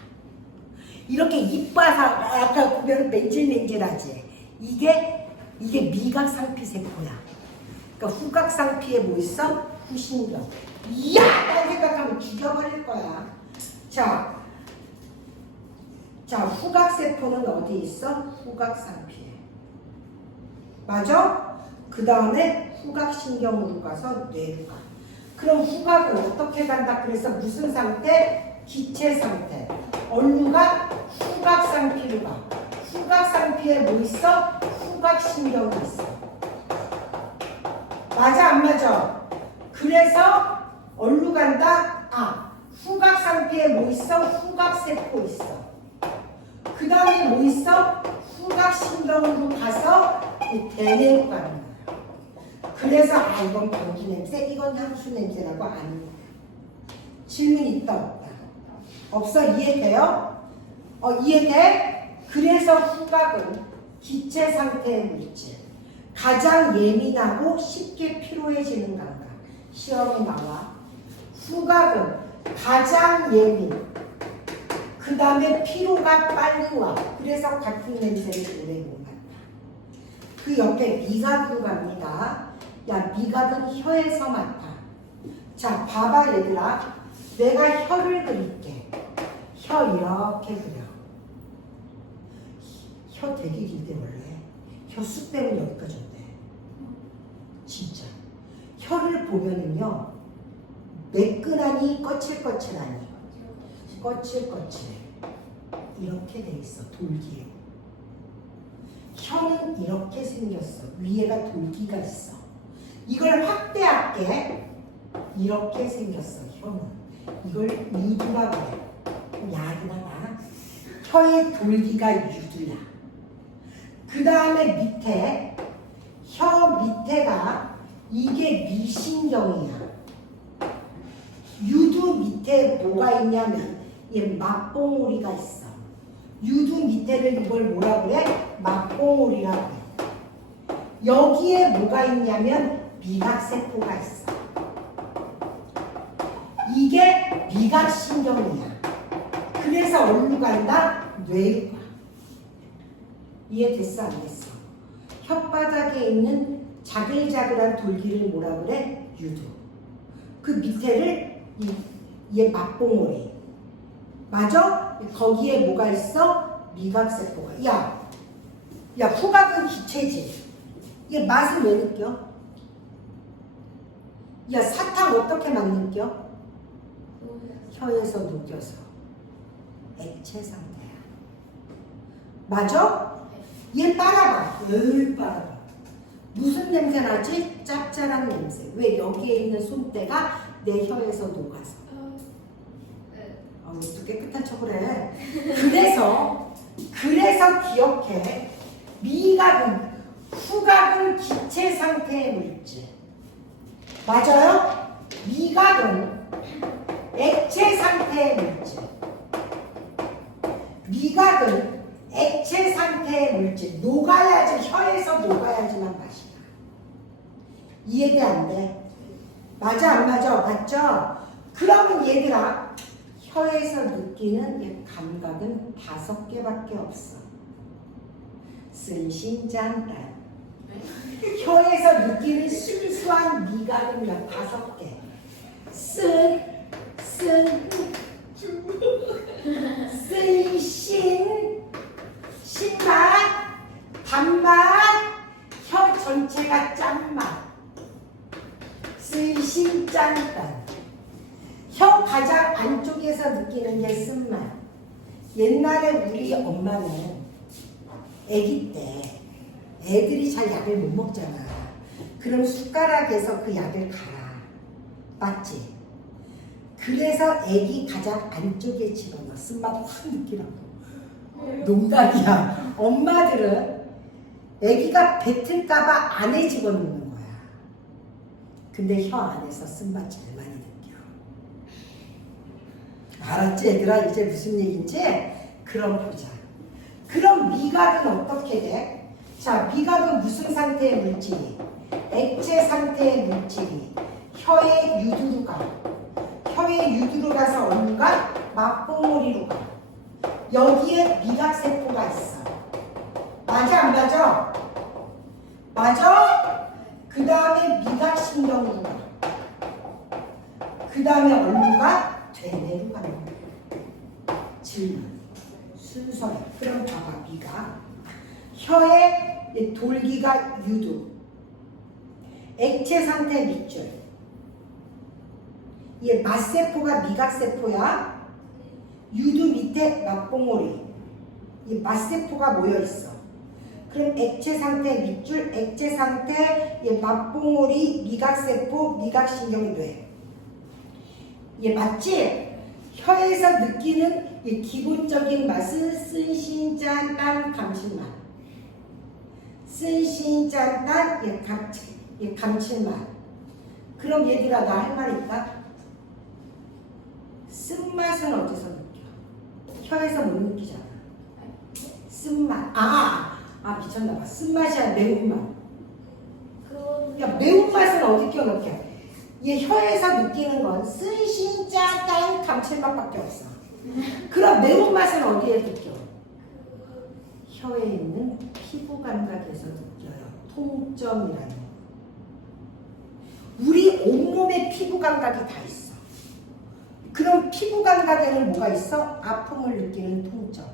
이렇게 이뻐서 아까 보면 맨질맨질하지. 이게 미각상피 세포야. 그러니까 후각상피에 뭐 있어? 후신경. 이야! 라는 생각하면 죽여버릴 거야. 자, 후각세포는 어디 있어? 후각상피에. 맞아? 그 다음에 후각신경으로 가서 뇌로 가. 그럼 후각은 어떻게 간다? 그래서 무슨 상태? 기체 상태. 얼루가 후각상피로 가. 후각상피에 뭐 있어? 후각신경이 있어. 맞아 안 맞아? 그래서 얼루 간다? 후각상피에 뭐 있어? 후각세포 있어. 그 다음에 뭐 있어? 후각신경으로 가서 대뇌로 가는 거야. 그래서 이건 방귀 냄새, 이건 향수 냄새라고 아는 거야. 질문 있다 없다? 없어? 이해돼요? 이해돼? 그래서 후각은 기체 상태의 물질. 가장 예민하고 쉽게 피로해지는 감각. 시험에 나와. 후각은 가장 예민. 그 다음에 피로가 빨리 와. 그래서 같은 냄새를 오래 못 맡아. 그 옆에 미각으로 갑니다. 야, 미각은 혀에서 맡아. 자, 봐봐 얘들아. 내가 혀를 그릴게. 혀 이렇게 그려. 혀 되게 길대 원래. 혀 수 때문에 여기까지 온대. 진짜. 혀를 보면은요. 매끈하니 거칠거칠하니. 거칠거칠해. 이렇게 돼 있어. 돌기에. 혀는 이렇게 생겼어. 위에가 돌기가 있어. 이걸 확대할게. 이렇게 생겼어. 혀는. 이걸 유두라고 해. 야기나가. 혀의 돌기가 유두야. 그 다음에 밑에 혀 밑에가 이게 미신경이야. 유두 밑에 뭐가 있냐면 얘 맛봉우리가 있어. 유두 밑에를 이걸 뭐라 그래? 맛봉우리라고 해. 여기에 뭐가 있냐면 미각세포가 있어. 이게 미각신경이야. 그래서 어디로 간다? 뇌로 가. 이해됐어? 안 됐어? 혓바닥에 있는 자글자글한 돌기를 뭐라 그래? 유두. 그 밑에를 얘 맛봉우리. 맞아? 거기에 뭐가 있어? 미각세포가. 야, 후각은 기체지. 얘 맛을 왜 느껴? 야, 사탕 어떻게 맛 느껴? 혀에서 녹여서. 액체 상태야. 맞아? 얘 빨아봐. 빨아봐. 무슨 냄새 나지? 짭짤한 냄새. 왜? 여기에 있는 솜대가 내 혀에서 녹아서. 또 깨끗한 척을 해. 그래서 기억해. 미각은, 후각은 기체 상태의 물질. 맞아요? 미각은 액체 상태의 물질. 미각은 액체 상태의 물질. 녹아야지, 혀에서 녹아야지만 맛이야. 이해돼, 안 돼? 맞아, 안 맞아? 맞죠? 그러면 얘들아, 혀에서 느끼는 이 감각은 5개밖에 없어. 쓴신짠딴. 혀에서 느끼는 순수한 미각은요, 5개. 신맛, 단맛, 혀 전체가 짠맛. 쓴신짠딴. 혀 가장 안쪽에서 느끼는 게 쓴맛. 옛날에 우리 엄마는 아기 때 애들이 잘 약을 못 먹잖아. 그럼 숟가락에서 그 약을 갈아. 맞지? 그래서 아기 가장 안쪽에 집어넣어. 쓴맛 확 느끼라고. 농담이야. 엄마들은 아기가 뱉을까봐 안에 집어넣는 거야. 근데 혀 안에서 쓴맛 제일 많이 느껴. 알았지 얘들아? 이제 무슨 얘기인지? 그럼 보자. 그럼 미각은 어떻게 돼? 자, 미각은 무슨 상태의 물질이? 액체 상태의 물질이 혀의 유두로 가. 혀의 유두로 가서 어디로 가? 맛봉우리로 가. 여기에 미각세포가 있어. 맞아 안 맞아? 맞아? 그 다음에 미각신경으로 가. 그 다음에 어디로 가? 되뇌로 가는 거야. 질문. 순서야. 그럼 봐봐. 미각. 혀의 돌기가 유두. 액체 상태 밑줄. 이게 맛세포가 미각세포야. 유두 밑에 맛봉오리. 이 맛세포가 모여있어. 그럼 액체 상태 밑줄, 액체 상태, 맛봉오리, 미각세포, 미각신경이 돼. 이게 맞지? 혀에서 느끼는 이 기본적인 맛은 쓴신짠딴 감칠맛. 쓴신짠딴 감칠맛. 그럼 얘들아 나 할 말 있다? 쓴맛은 어디서 느껴? 혀에서 못 느끼잖아. 쓴맛. 미쳤나봐. 쓴맛이 아니라 매운맛. 야, 매운맛은 어디 껴넣게? 얘 혀에서 느끼는 건 쓴신짠딴 감칠맛밖에 없어. 그럼 매운맛은 어디에 느껴? 혀에 있는 피부 감각에서 느껴요. 통점이라는 거. 우리 온몸에 피부 감각이 다 있어. 그럼 피부 감각에는 뭐가 있어? 아픔을 느끼는 통점.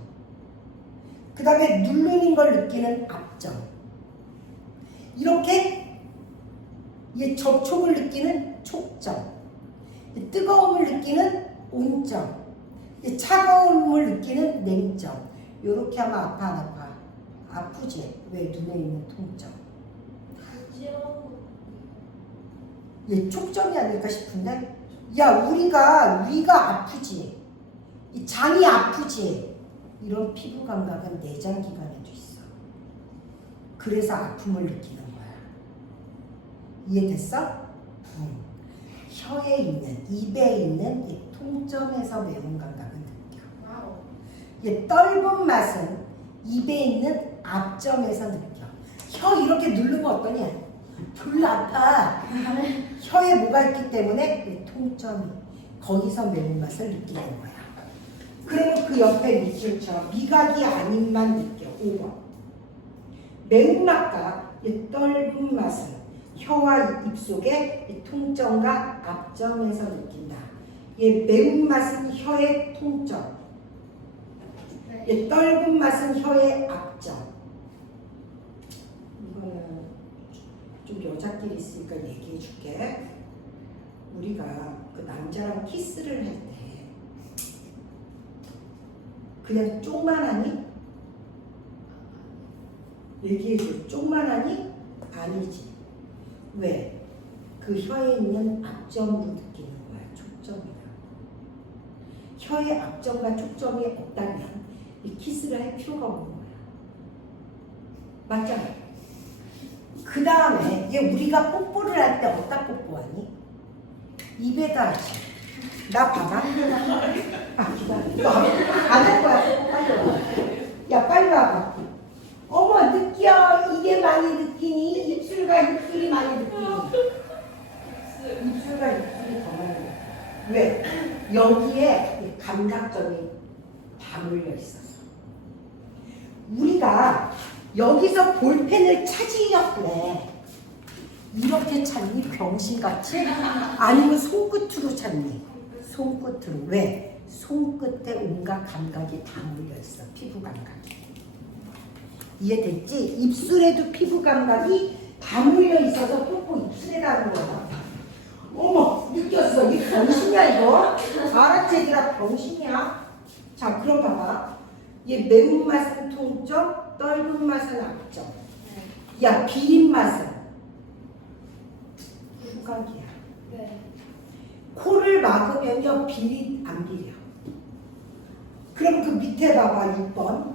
그 다음에 누르는 걸 느끼는 압점. 이렇게 접촉을 느끼는 촉점. 뜨거움을 느끼는 온점. 차가움을 느끼는 냉점. 이렇게 하면 아파 안 아파? 아프지? 왜? 눈에 있는 통점. 촉점이 아닐까 싶은데? 야, 우리가 위가 아프지? 이 장이 아프지? 이런 피부 감각은 내장기관에도 있어. 그래서 아픔을 느끼는 거야. 이해됐어? 응. 혀에 있는, 입에 있는 이 통점에서 매운 감각을 느껴. 떫은 맛은 입에 있는 압점에서 느껴. 혀 이렇게 누르면 어떠냐? 졸라 아파. 혀에 뭐가 있기 때문에 이 통점이 거기서 매운맛을 느끼는 거야. 그러면 그 옆에 밑줄처럼 미각이 아닌 맛 느껴. 5번. 매운맛과 이 떫은 맛은 혀와 입속의 이 통점과 압점에서 느낀다. 이 매운맛은 혀의 통점, 이 떫은 맛은 혀의 압점. 이거는 좀 여자끼리 있으니까 얘기해 줄게. 우리가 그 남자랑 키스를 할 때 그냥 쪽만 하니? 얘기해줘. 쪽만 하니? 아니지. 왜? 그 혀에 있는 압점으로 느끼는 거야. 촉점이다. 혀에 압점과 촉점이 없다면 이 키스를 할 필요가 없는 거야. 맞잖아. 그 다음에 얘 우리가 뽀뽀를 할 때 어디다 뽀뽀하니? 입에다 하지. 나 봐봐. 아, 기다려. 안 할 거야. 빨리 와. 야, 빨리 와봐. 어머, 느껴. 이게 많이 느끼니? 입술과 입술이 많이 느끼니? 입술과 입술이 더 많이 느끼니? 왜? 여기에 감각점이 다 몰려 있어서. 우리가 여기서 볼펜을 찾으려고 이렇게 찾니? 병신같이? 아니면 손끝으로 찾니? 손끝으로. 왜? 손끝에 온갖 감각이 다 몰려있어. 피부 감각이. 이해됐지? 입술에도 피부 감각이 다 몰려있어서 뽀뽀 입술에다 하는 거야. 어머, 느꼈어. 이게 병신이야 이거? 알았지? 얘들아, 병신이야. 자, 그럼 봐봐. 얘 매운맛은 통점, 떫은 맛은 압점. 야, 비린 맛은 후각이야. 네. 코를 막으면요, 비리 안 비려. 그럼 그 밑에 봐봐, 6번.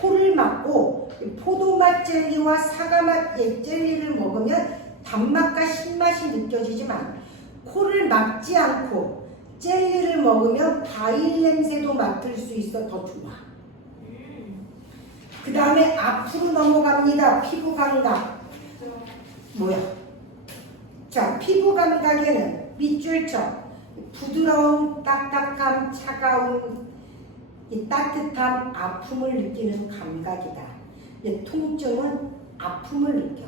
코를 막고 포도맛 젤리와 사과맛 젤리를 먹으면 단맛과 신맛이 느껴지지만 코를 막지 않고 젤리를 먹으면 과일 냄새도 맡을 수 있어 더 좋아. 그 다음에 앞으로 넘어갑니다. 피부 감각. 뭐야? 자, 피부 감각에는 밑줄처럼 부드러움, 딱딱함, 차가움, 이 따뜻함, 아픔을 느끼는 감각이다. 통증은 아픔을 느껴.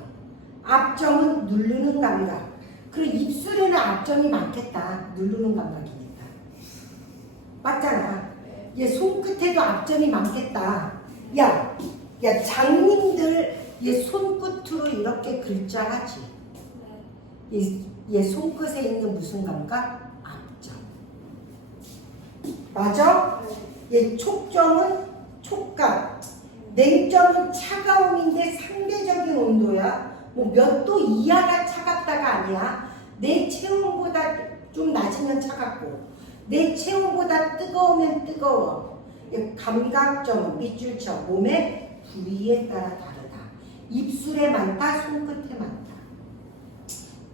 압점은 누르는 감각. 그리고 입술에는 압점이 많겠다. 누르는 감각이니까. 맞잖아. 얘 손끝에도 압점이 많겠다. 야, 장님들 얘 손끝으로 이렇게 글자 하지. 얘 손끝에 있는 무슨 감각? 압점. 맞아? 얘 촉점은 촉감. 냉점은 차가움인데 상대적인 온도야. 뭐 몇 도 이하가 차갑다가 아니야. 내 체온보다 좀 낮으면 차갑고 내 체온보다 뜨거우면 뜨거워. 감각점은 밑줄처럼 몸의 부위에 따라 다르다. 입술에 많다, 손끝에 많다.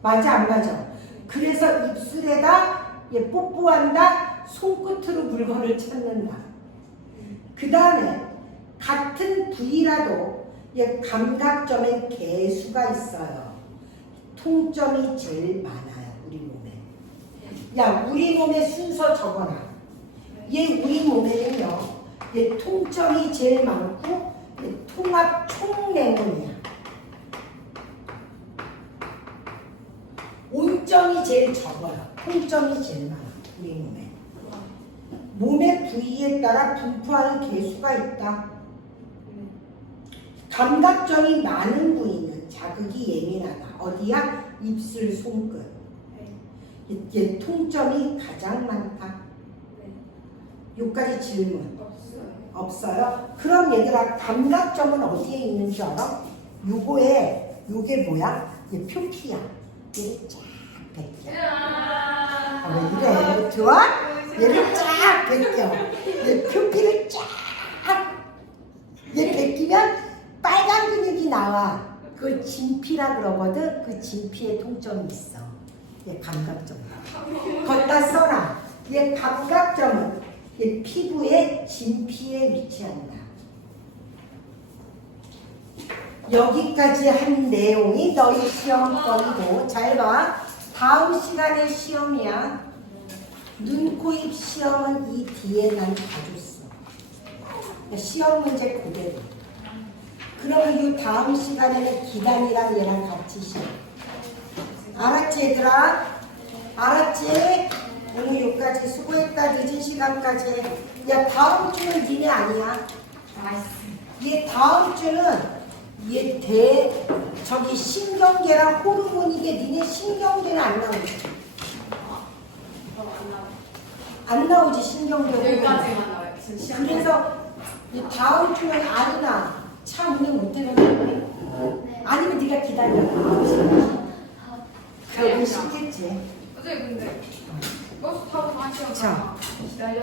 맞아 안 맞아? 그래서 입술에다 뽀뽀한다, 손끝으로 물건을 찾는다. 그 다음에 같은 부위라도 감각점엔 개수가 있어요. 통점이 제일 많아요. 우리 몸에. 야, 우리 몸의 순서 적어놔. 우리 몸에는요, 통점이 제일 많고 통합 총내몬이야. 온점이 제일 적어요. 통점이 제일 많아. 우리 몸에. 몸의 부위에 따라 분포하는 개수가 있다. 감각점이 많은 부위는 자극이 예민하다. 어디야? 입술, 손끝. 얘 통점이 가장 많다. 여기까지 질문. 없어요? 그럼 얘들아, 감각점은 어디에 있는 줄 알아? 요게 뭐야? 얘 표피야. 얘를 쫙 벗겨. 왜 이래? 좋아? 얘를 쫙 벗겨. 얘 표피를 쫙. 얘 벗기면 빨간 근육이 나와. 그 진피라 그러거든. 그 진피에 통점이 있어. 얘 감각점. 거기다 써라. 얘 감각점은 얘 피부의 진피에 위치한다. 여기까지 한 내용이 너희 시험거리고 잘 봐. 다음 시간에 시험이야. 눈, 코, 입 시험은 이 뒤에 난 다 줬어. 시험 문제 그대로. 그러면 이 다음 시간에는 기단이랑 얘랑 같이 시험. 알았지 얘들아? 알았지? 오늘 여기까지 수고했다. 늦은 시간까지. 야, 다음 주는 니네 아니야. 얘 다음 주는 얘 저기 신경계랑 호르몬이게 니네 신경계는 안 나오지. 안 나오지 신경계 호르몬. 여기까지만 나와요. 그래서 이 다음 주는 아니나 차 운행 못하는 거 아니면 네가 기다려. 그러면 쉽겠지. 어제 근데 버스 타고 다시 자. 기다려.